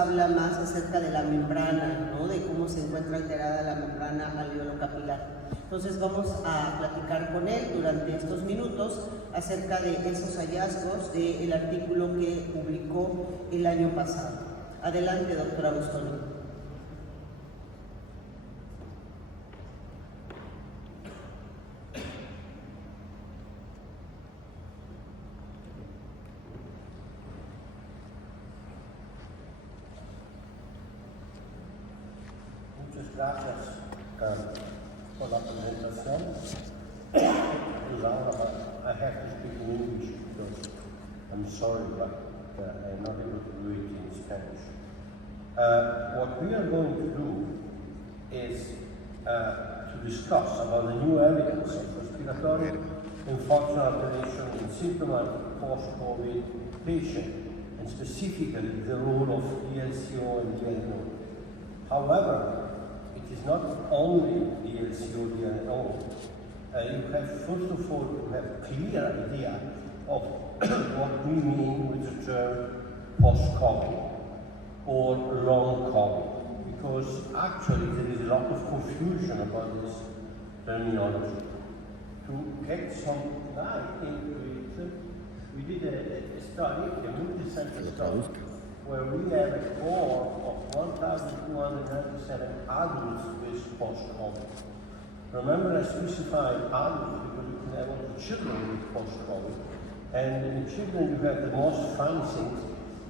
habla más acerca de la membrana, ¿no? De cómo se encuentra alterada la membrana alveolo-capilar. Entonces vamos a platicar con él durante estos minutos acerca de esos hallazgos del artículo que publicó el año pasado. Adelante, doctora Bustoni. Gracias por la presentación. I have to speak in English because I'm sorry, but I'm not able to do it in Spanish. What we are going to do is to discuss about the new evidence of respiratory and functional alternation in symptomatic post-COVID patient, and specifically the role of DLCO and DLNO. However, it is not only DLCO, DLNO. You have, first of all, to have a clear idea of what we mean with the term post-COVID or long COVID, because actually there is a lot of confusion about this terminology. To get some light into it, we did a study, a multi-center study, where we have a cohort of 1,297 adults with post-COVID. Remember, I specified adults because you can have also children with post-COVID. And in children, you have the most fun things.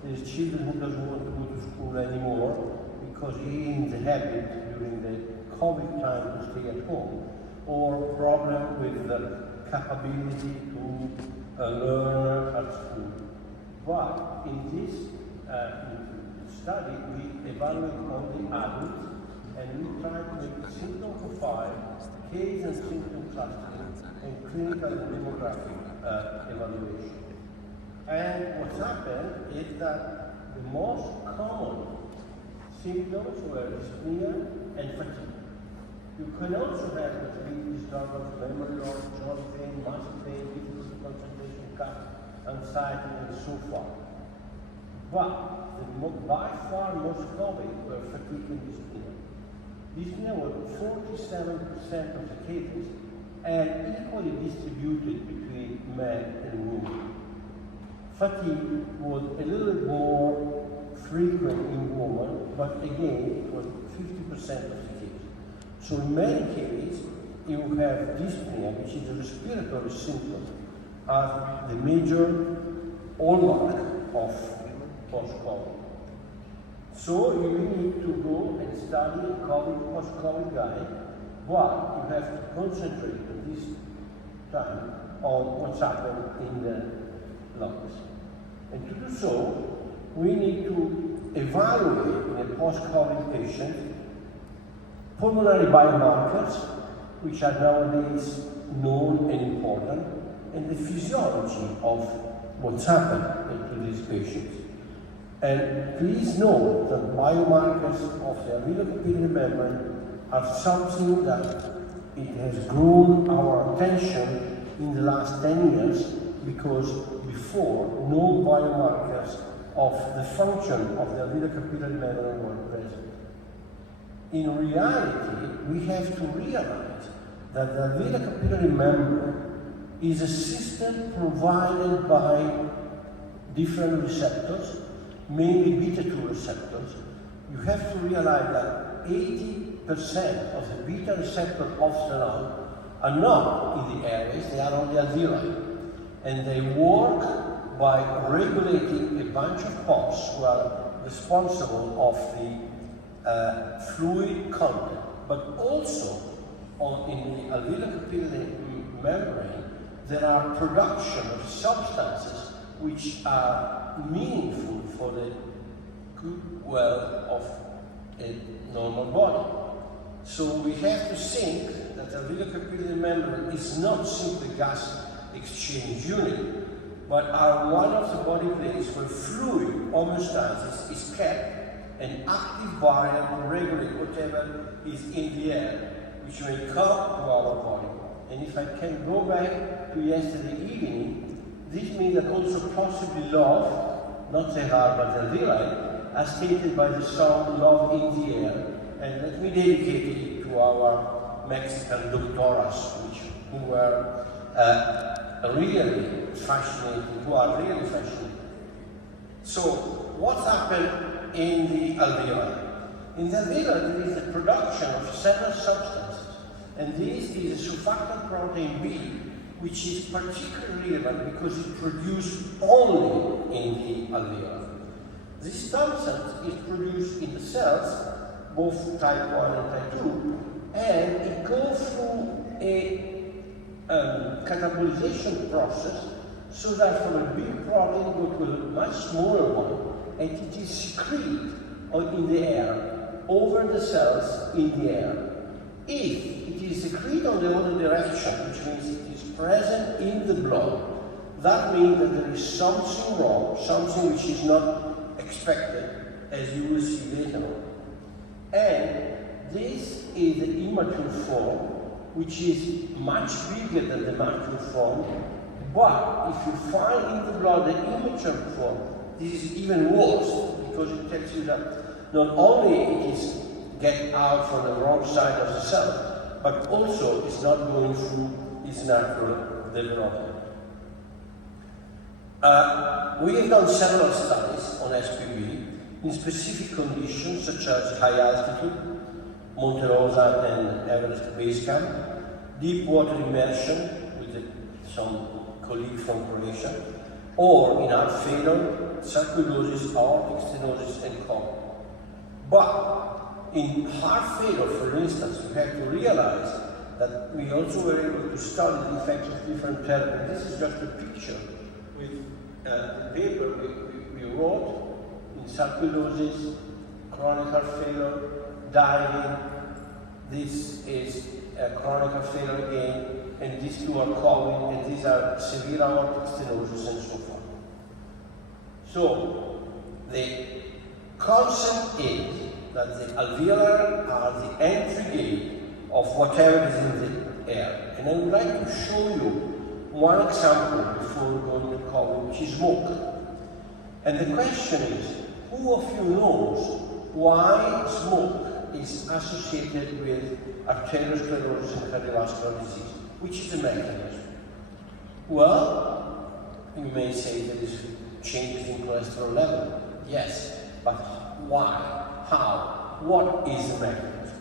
There's children who doesn't want to go to school anymore because he is in the habit during the COVID time to stay at home, or problem with the capability to learn at school. But in this study, we evaluate only adults, and we try to make symptom profile, case and symptom clustering, and clinical and demographic evaluation. And what's happened is that the most common symptoms were dyspnea and fatigue. You can also have fatigue, disturbance, memory loss, joint pain, muscle pain, difficulty concentration, cough, anxiety, and so forth. But by far most common were fatigue and dyspnea. Dyspnea was 47% of the cases and equally distributed between men and women. Fatigue was a little more frequent in women, but again, it was 50% of the cases. So in many cases, you have dyspnea, which is a respiratory symptom, as the major hallmark of post-COVID. So you need to go and study COVID, post-COVID guide, but you have to concentrate at this time on what's happened in the lungs. And to do so, we need to evaluate in a post-COVID patient pulmonary biomarkers, which are nowadays known and important, and the physiology of what's happened to these patients. And please note that biomarkers of the alveolar membrane are something that it has grown our attention in the last 10 years, because before, no biomarkers of the function of the alveolar capillary membrane were present. In reality, we have to realize that the alveolar capillary membrane is a system provided by different receptors, mainly beta-2 receptors. You have to realize that 80% of the beta receptors of the lung are not in the airways, they are on the alveoli. And they work by regulating a bunch of pumps who are responsible of the fluid content, but also in the alveolar capillary membrane, there are production of substances which are meaningful for the good well of a normal body. So we have to think that the alveolar capillary membrane is not simply gas exchange unit, but are one of the body places where fluid homeostasis is kept, an active variable to regulate whatever is in the air, which may come to our body. And if I can go back to yesterday evening, this means that also possibly love, not the heart but the alveoli, as stated by the song Love in the Air, and let me dedicate it to our Mexican doctoras, who were really fascinating, who are really fascinating. So, what happened in the alveoli? In the alveoli, there is the production of several substances, and this is a surfactant protein B, which is particularly relevant because it produced only in the alveoli. This substance is produced in the cells, both type 1 and type 2, and it goes through a catabolization process so that from a big protein go to a much smaller one, and it is secreted in the air, over the cells in the air. If it is secreted on the other direction, which means it is present in the blood, that means that there is something wrong, something which is not expected, as you will see later on. And this is the immature form, which is much bigger than the mature form, but if you find in the blood the immature form, this is even worse, because it tells you that not only it is get out from the wrong side of the cell, but also it's not going through its natural development. We have done several studies on SPB in specific conditions such as high altitude, Monte Rosa and Everest base camp, deep water immersion with some colleague from Croatia, or in heart failure, sarcoidosis, aortic stenosis, and COVID. But in heart failure, for instance, we have to realize that we also were able to study the effects of different therapies. This is just a picture with the paper we wrote in sarcoidosis, chronic heart failure, diving. This is chronic heart failure again, and these two are COVID, and these are severe aortic stenosis and so forth. So, the concept is that the alveoli are the entry gate of whatever is in the air. And I would like to show you one example before going to COVID, which is smoke. And the question is, who of you knows why smoke is associated with arteriosclerosis and cardiovascular disease? Which is the mechanism? Well, you may say there is changes in cholesterol level. Yes, but why? How? What is the mechanism?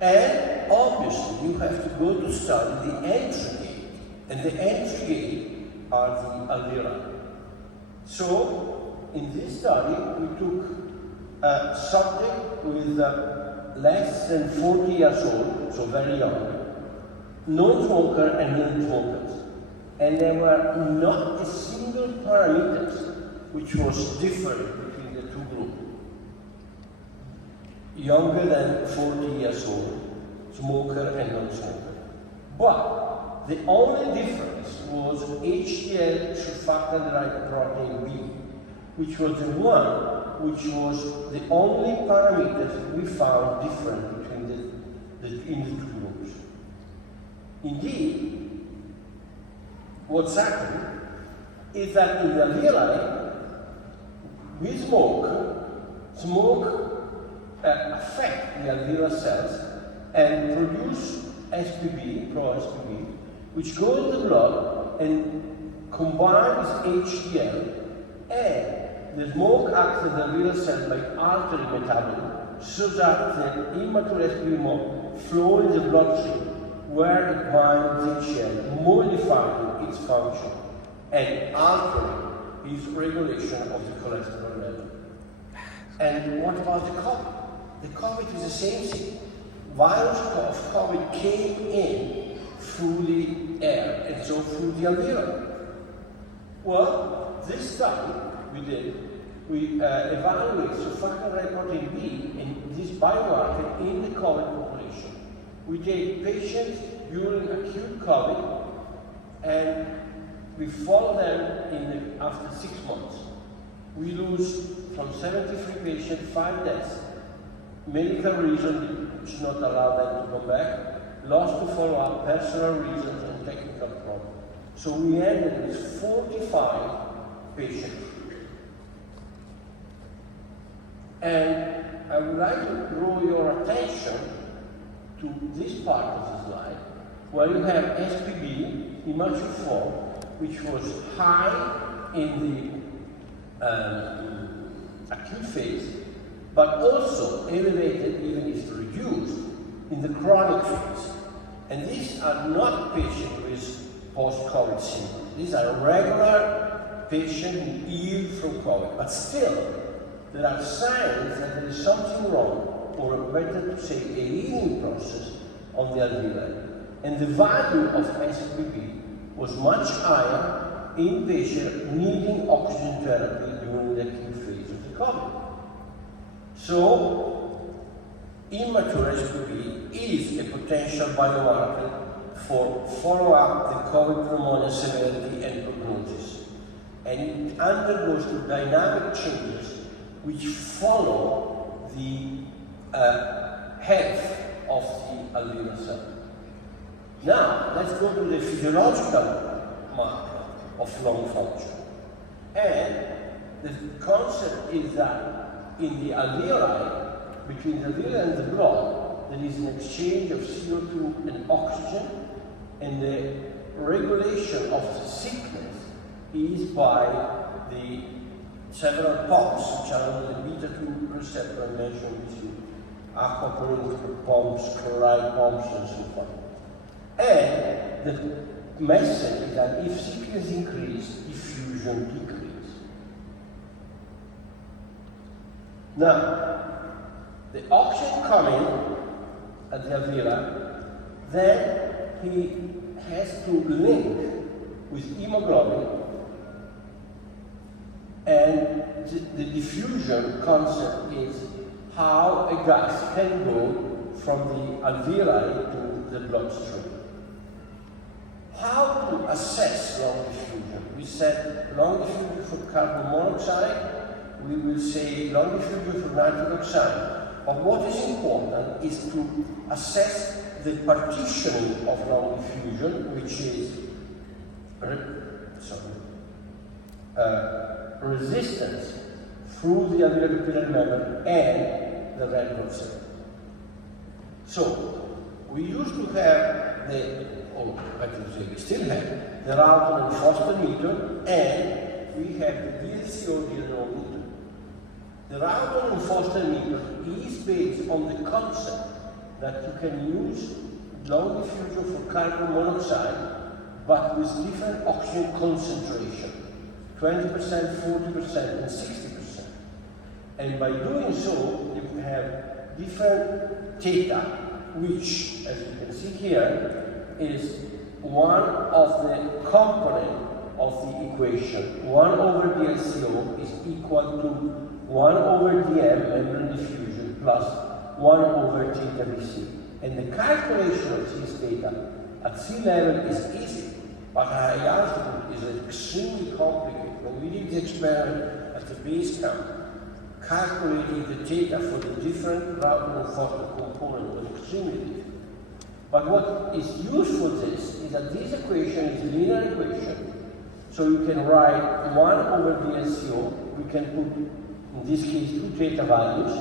And obviously, you have to go to study the entry gate. And the entry gate are the alveoli. So, in this study, we took a subject with less than 40 years old, so very young, non-smoker and non-smokers. And there were not a single parameter which was different between the two groups. Younger than 40 years old, smoker and non-smoker. But the only difference was HDL surfactant protein B, which was the one which was the only parameter we found different between the two groups. Indeed, what's happened is that in the alveoli, we smoke affect the alveolar cells and produce SPB, pro-SPB, which go in the blood and combine with HDL, and the smoke acts as the alveolar cell by altering metabolism so that the immature SPB flow in the bloodstream where it binds HDL, modifying its function and altering its regulation of the cholesterol level. And what about the COVID? The COVID is the same thing. Virus of COVID came in through the air and so through the alveoli. Well, this study we evaluate surfactant protein B in this biomarker in the COVID population. We take patients during acute COVID and we follow them after 6 months. We lose from 73 patients 5 deaths. Medical reason which not allow them to come back, lost to follow-up, personal reasons, and technical problems. So we ended with 45 patients. And I would like to draw your attention to this part of the slide, where you have SPB immature form, which was high in the acute phase, but also elevated, even if reduced, in the chronic phase. And these are not patients with post-COVID symptoms. These are regular patients who heal from COVID, but still, there are signs that there is something wrong, or better to say, a healing process on the alveoli. And the value of SPB was much higher in patients needing oxygen therapy during the acute phase of the COVID. So, immature SPB is a potential biomarker for follow-up the COVID pneumonia severity and prognosis. And it undergoes the dynamic changes which follow the health of the alveolar cell. Now, let's go to the physiological marker of lung function. And the concept is that in the alveoli, between the alveoli and the blood, there is an exchange of CO2 and oxygen, and the regulation of the sickness is by the several pumps, which are on the beta-2 receptor I mentioned with you, aquaporin pumps, chloride pumps, and so forth. And the message is that if sickness increases, diffusion decreases. Now, the oxygen coming at the alveoli, then he has to link with hemoglobin, and the diffusion concept is how a gas can go from the alveoli to the bloodstream. How to assess lung diffusion? We said lung diffusion for carbon monoxide, we will say lung diffusion for nitric oxide. But what is important is to assess the partitioning of lung diffusion, which is resistance through the alveolar capillary membrane and the red blood cell. So, we used to have we still have the Rowton and Foster meter, and we have the DLCO DNO meter. The Rowton and Foster meter is based on the concept that you can use lung diffusion for carbon monoxide, but with different oxygen concentration. 20%, 40%, and 60%. And by doing so, you have different theta, which, as you can see here, is one of the components of the equation. 1 over DLCO is equal to 1 over dm, membrane diffusion, plus 1 over theta Vc. And the calculation of this theta at sea level is easy, but at high altitude is extremely complicated. When we did the experiment at the base camp, calculating the theta for the different Rowton and Foster components was extremely difficult. But what is useful for this is that this equation is a linear equation, so you can write 1 over DLCO, we can put, in this case, 2 theta values,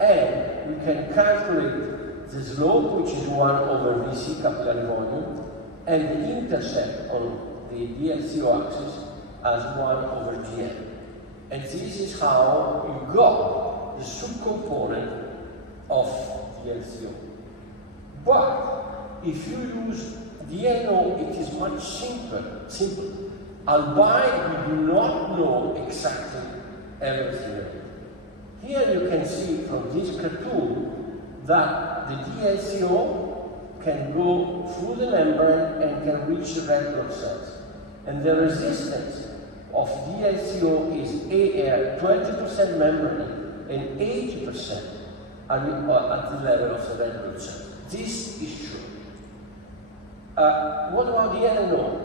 and we can calculate the slope, which is 1 over Vc capillary volume, and the intercept on the DLCO axis as 1 over Gn. And this is how you got the subcomponent of DLCO. But if you use DNO, it is much simpler. Albeit we do not know exactly everything. Here you can see from this cartoon that the DLCO can go through the membrane and can reach the red blood cells. And the resistance of DLCO is 20% membrane and 80% at the level of the red blood cell. This is true. What about the NNO?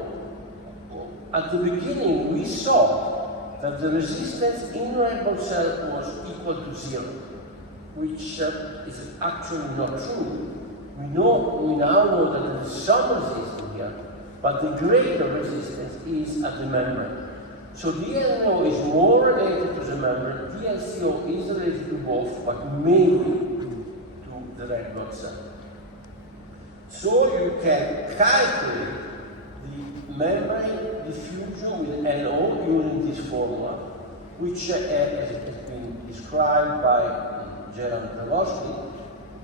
At the beginning, we saw that the resistance in the red blood cell was equal to 0, which is actually not true. We now know that there is some resistance here, but the greater resistance is at the membrane. So the NNO is more related to the membrane. DLCO is related to both, but mainly to the red blood cell. So you can calculate the membrane diffusion with NO using this formula, which has been described by Gerald Kowalski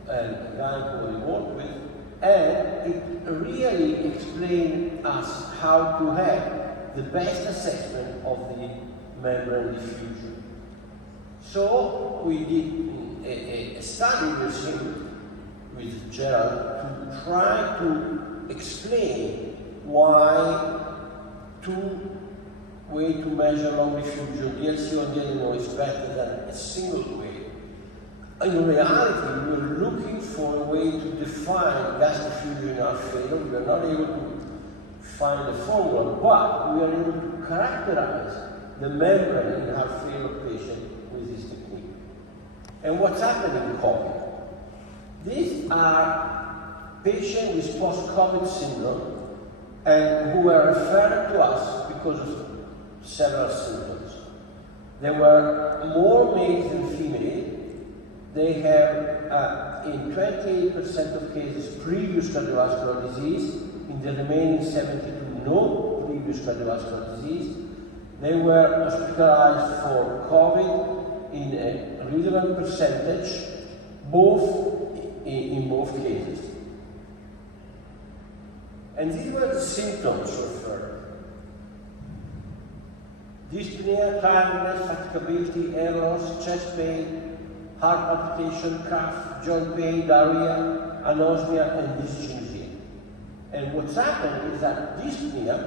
and the guy who we worked with, and it really explains us how to have the best assessment of the membrane diffusion. So we did a study with Gerald to try to explain why two ways to measure long diffusion, DLCO and DLNO, is better than a single way. In reality, we are looking for a way to define gas diffusion in heart failure. We are not able to find a formula, but we are able to characterize the membrane in heart failure patient with this technique. And what's happening in COVID? These are patients with post-COVID syndrome and who were referred to us because of several symptoms. There were more males than females. They have, in 28% of cases, previous cardiovascular disease. In the remaining 72, no previous cardiovascular disease. They were hospitalized for COVID in a relevant percentage, in both cases. And these were the symptoms of dyspnea, tiredness, fatigability, air loss, chest pain, heart palpitation, cough, joint pain, diarrhea, anosmia, and dyspnea. And what's happened is that dyspnea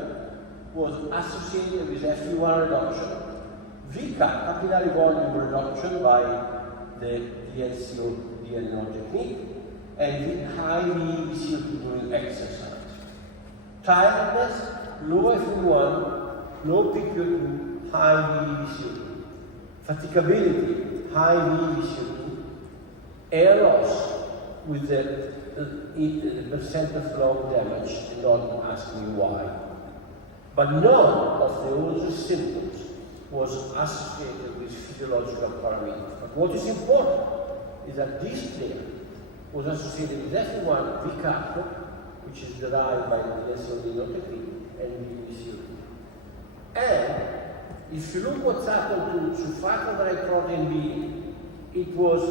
was associated with FEV1 reduction, VCAP, capillary volume reduction by the DLCO DLNO technique, and high VCO2 during exercise. Tiredness, low FEV1, low PQ2, high VCO2. Fatigability, high VCO2, air loss with the percent of lung damage, not asking why. But none of the other symptoms was associated with physiological parameters. But what is important is that dyspnea was associated with FEV1, VCAP, which is derived by the DLCO technique, and VCO2. And if you look what's happened to sulfate protein B, it was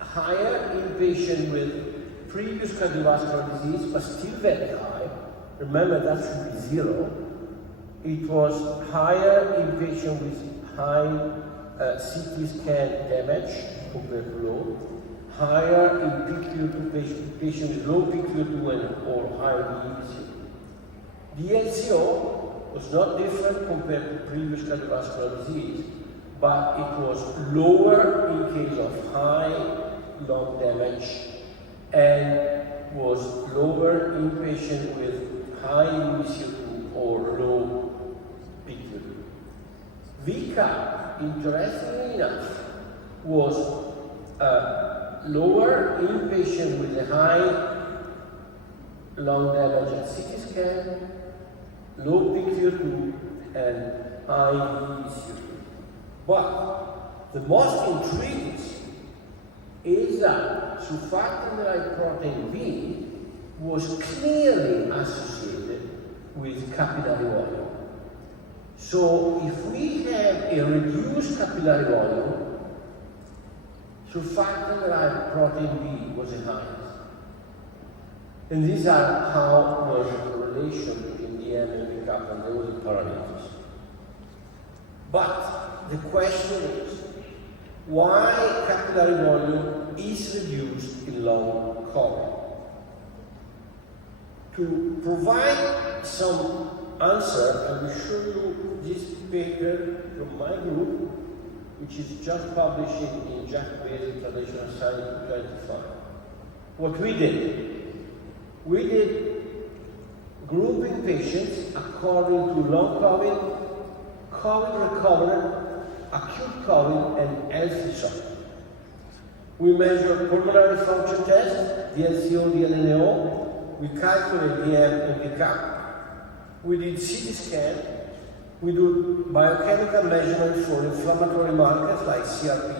higher in patients with previous cardiovascular disease, but still very high. Remember, that should be 0. It was higher in patients with high CT scan damage compared to low, higher in PQ2 patients with low PQ2 or high VCO. DLCO was not different compared to previous cardiovascular disease, but it was lower in case of high lung damage and was lower in patients with high VCO2 or low PQ2. VCAP, interestingly enough, was lower in patients with a high lung damage at CT scan, low PQ2, and high VCO2. But the most intriguing is that sulfate protein B was clearly associated with capillary volume. So if we have a reduced capillary volume, sulfate protein B was the highest. And these are how was the relation between DM and VCAP and the other parameters. But the question is, why capillary volume is reduced in long COVID? To provide some answer, I will show you this paper from my group, which is just published in JACC Basic Translational Science 2025. What we did grouping patients according to long COVID, COVID recovery, acute COVID, and healthy shock. We measure pulmonary function test, DLCO, DLNO. We calculate DM and VCAP. We did CT scan, We do biochemical measurements for inflammatory markers like CRP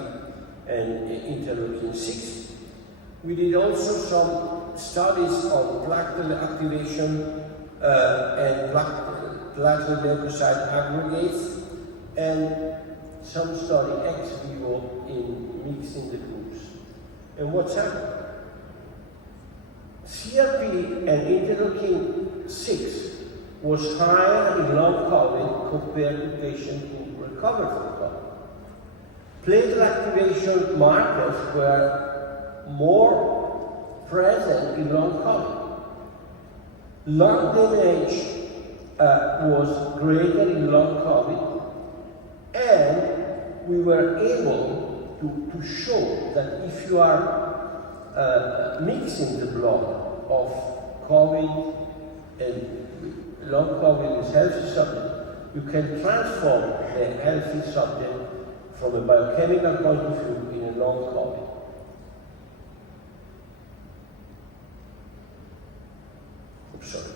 and interleukin-6. We did also some studies on platelet activation and platelet leukocyte aggregates, and some study ex vivo in mixing the groups. And what's happened? CRP and interleukin-6 was higher in long COVID compared to patients who recovered from COVID. Platelet activation markers were more present in long COVID. Lung damage was greater in long COVID, and we were able to show that if you are mixing the blood of COVID and long COVID with healthy subject, you can transform the healthy subject from a biochemical point of view in a long COVID. Sorry.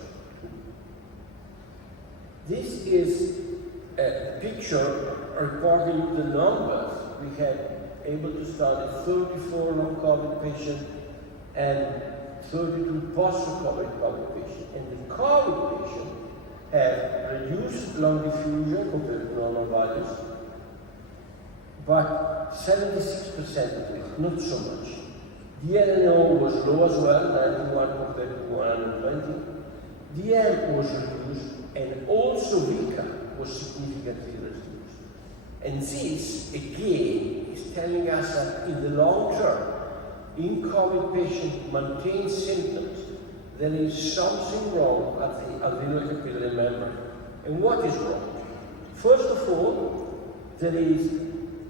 This is a picture reporting the numbers. We had able to study 34 long COVID patients and 32 post-recovery COVID patients. And the COVID patients have reduced lung diffusion compared to normal values, but 76% of it, not so much. DNO was low as well, 91 compared to 120. DM was reduced, and also VCAP was significantly reduced. And this, again, is telling us that in the long term, in COVID patients maintain symptoms, there is something wrong at the alveolar capillary membrane. And what is wrong? First of all, there is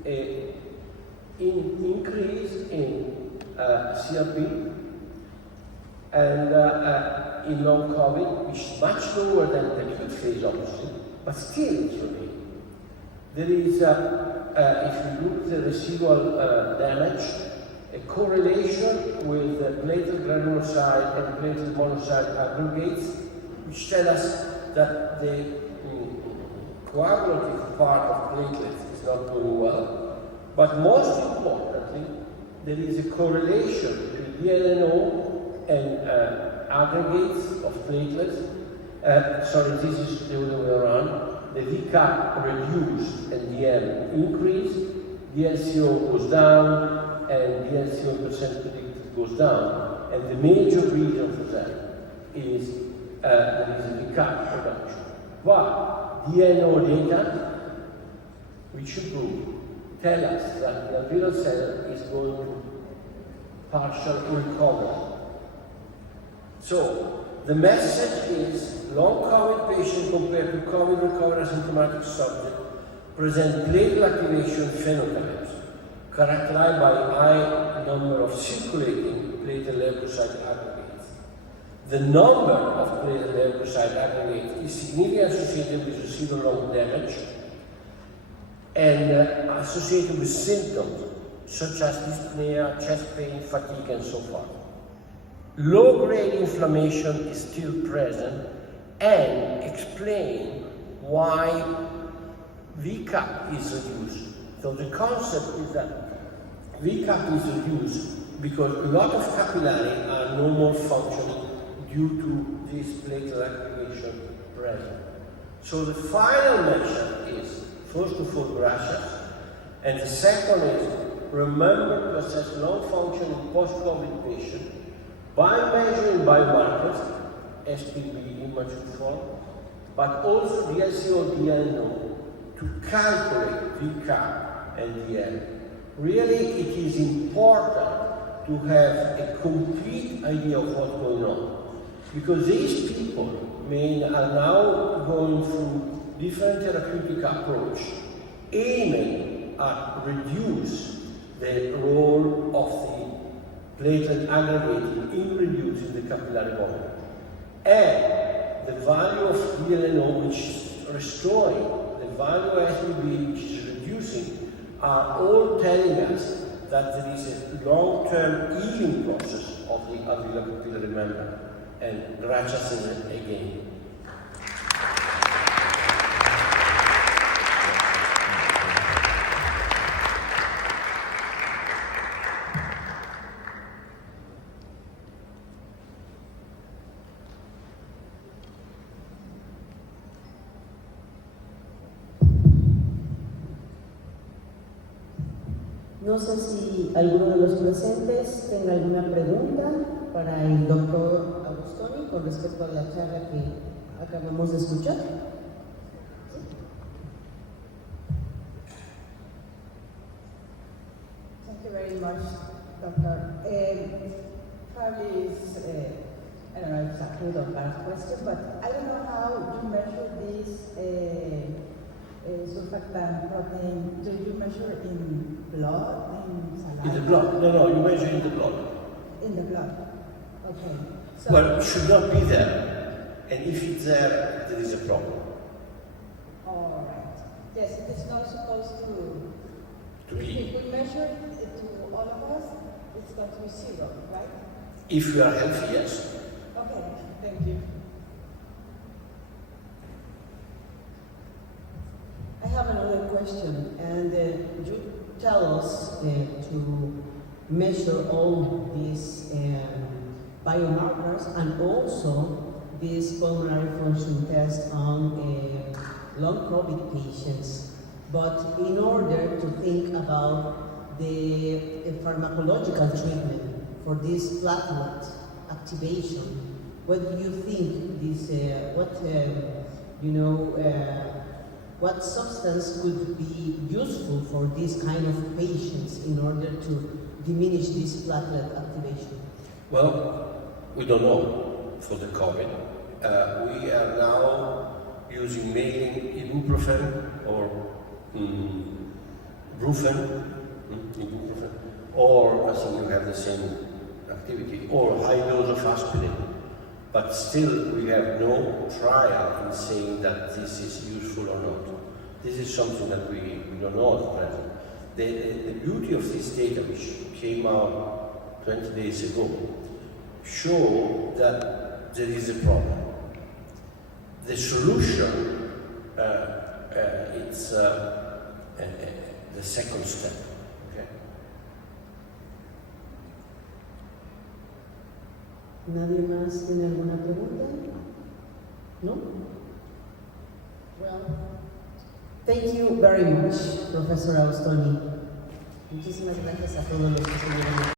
an increase in CRP and in long COVID, which is much lower than the acute phase, obviously, but still it's remaining. There is, if you look at the residual damage, a correlation with the platelet granulocyte and platelet monocyte aggregates, which tell us that the coagulative part of platelets is not doing well. But most importantly, there is a correlation between DNO and aggregates of platelets. Sorry, this is the other way around. The VCAP reduced and DM increased, DLCO goes down, and the LCO percent predicted goes down. And the major reason for that is there is a VCAP reduction. But DNO data, which improve, tell us that the alveolar cell is going to partial recovery. So the message is long COVID patients compared to COVID recovered asymptomatic subject present platelet activation phenotypes characterized by a high number of circulating platelet leukocyte aggregates. The number of platelet leukocyte aggregates is significantly associated with residual lung damage and associated with symptoms such as dyspnea, chest pain, fatigue, and so forth. Low-grade inflammation is still present and explain why VCAP is reduced. So the concept is that VCAP is reduced because a lot of capillary are no more functioning due to this platelet activation present. So the final measure is, first of all, gracious, and the second is, remember to assess lung function in post-COVID patients by measuring biomarkers, SPB, immature form, but also the LCO DNO to calculate VCAP and DM. Really, it is important to have a complete idea of what's going on, because these people are now going through different therapeutic approach aiming at reduce the role of the platelet aggregating in reducing the capillary volume. And the value of DLNO, which is restoring, the value of SBB, which is reducing, are all telling us that there is a long-term healing process of the alveolar capillary membrane. And gracias again. No sé si alguno de los presentes tenga alguna pregunta para el doctor Agustoni con respecto a la charla que acabamos de escuchar. Thank you very much, Doctor. Probably is, I don't know exactly the last question, but I don't know how you measure this surfactant protein. Do you measure in blood, in saliva? In the blood? No, you measure in the blood. In the blood. Okay. So Well, it should not be there. And if it's there, there is a problem. all right. Yes, it is not supposed to To be. If we measure it to all of us, it's going to be 0, right? If you are healthy, yes. Okay, thank you. I have another question, and you tell us to measure all these biomarkers and also this pulmonary function test on long COVID patients. But in order to think about the pharmacological treatment for this platelet activation, what do you think this, what substance could be useful for this kind of patients in order to diminish this platelet activation? Well, we don't know for the COVID. We are now using mainly ibuprofen or ibuprofen, or I think you have the same activity, or high dose of aspirin. But still, we have no trial in saying that this is useful or not. This is something that we don't know at present. The beauty of this data, which came out 20 days ago, show that there is a problem. The solution, it's the second step. Okay? ¿Nadie más tiene alguna pregunta? ¿No? Well, thank you very much, Professor Agustoni. Muchísimas gracias a todos los que estuvieron aquí.